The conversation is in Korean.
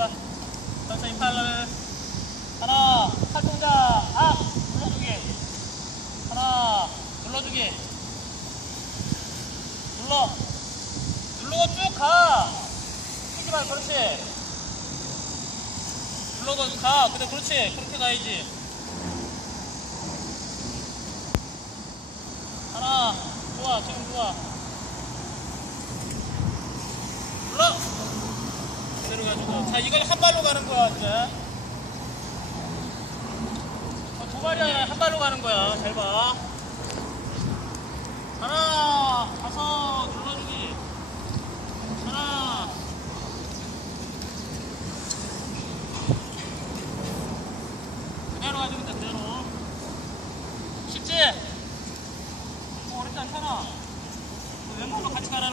올라봐. 천천히 팔을 하나 팔동작 앞 아, 눌러주기. 하나 눌러주기. 눌러. 눌러고 쭉가. 뛰지 말고 그렇지. 눌러고 가. 근데 그렇지. 그렇게 가야지. 자 이걸 한 발로 가는 거야 이제. 어, 두 발이 아니라 한 발로 가는 거야. 잘 봐. 하나 다섯 눌러주기. 하나. 그대로 가지고 있다 그대로. 쉽지? 어, 어렵지 않잖아. 왼발로 같이 가라